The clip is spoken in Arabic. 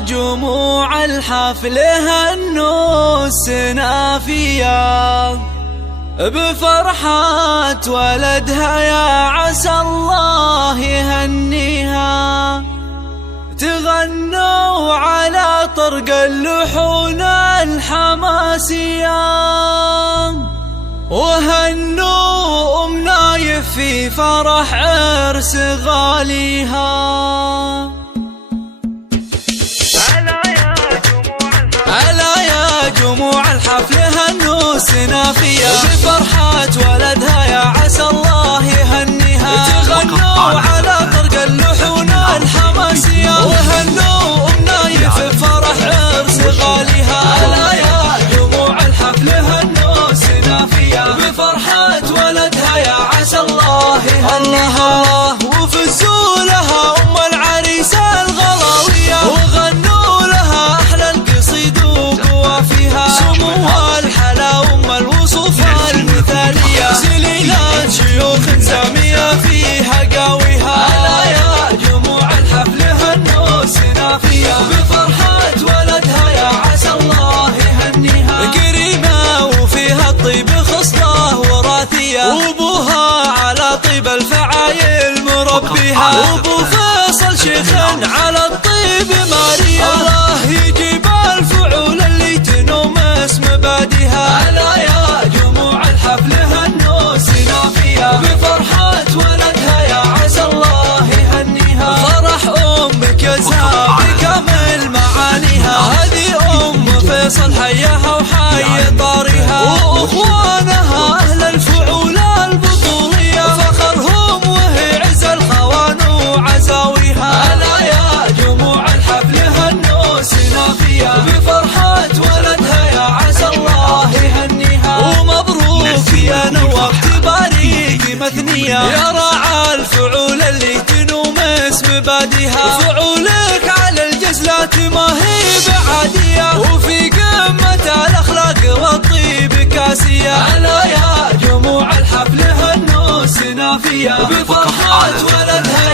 جموع الحفل هنوا السنافية بفرحة ولدها، يا عسى الله يهنيها. تغنوا على طرق اللحون الحماسية وهنوا أم نايف في فرح عرس غاليها. ألا يا جموع الحفل هنوا السنافية بفرحة ولدها، يا عسى الله يهنيها. تغنوا على طرق اللحون الحماسية وهنوا أم نايف بفرح عرس غاليها. ألا يا جموع الحفل هنوا السنافية بفرحة ولدها، يا عسى الله يهنيها. وفزوا لها أم العريس الغلاوية وغنوا لها أحلى القصيد وقوافيها. سموها الحلا أم الوصوف المثالية، سليلات شيوخ سامية فيها قاويها. ألا يا جموع الحفل هنوا السنافية بفرحة ولدها، يا عسى الله يهنيها. كريمة وفيها الطيب خصلة وراثية، وابوها على طيب الفعايل مربيها. وابو فيصل شيخ على الطيب ماريا، الله يجيب الفعول اللي تنوم اسم مبادئها. ألا يا جموع الحفل هنوا السنافية بفرحة ولدها، يا عسى الله يهنيها. فرح أمك يزهى بكامل معانيها، هذه أم فيصل حياها وحي طاريها. وأخوانها أهل الفعول البطولية، فخرهم وهي عز الخوان وعزاويها. ألا يا جموع الحفل هنوا السنافية بفرحة ولدها، يا عسى الله يهنيها. ومبروك يا نواف تباريك مثنية، يا راعى الفعول اللي تنوم اسم باديها. فعولك على الجزلات ما هي بعادية، وفي قمة الأخلاق والطيب كاسية. ألا يا جموع الحفل هنوا السنافية بفرحة ولدها،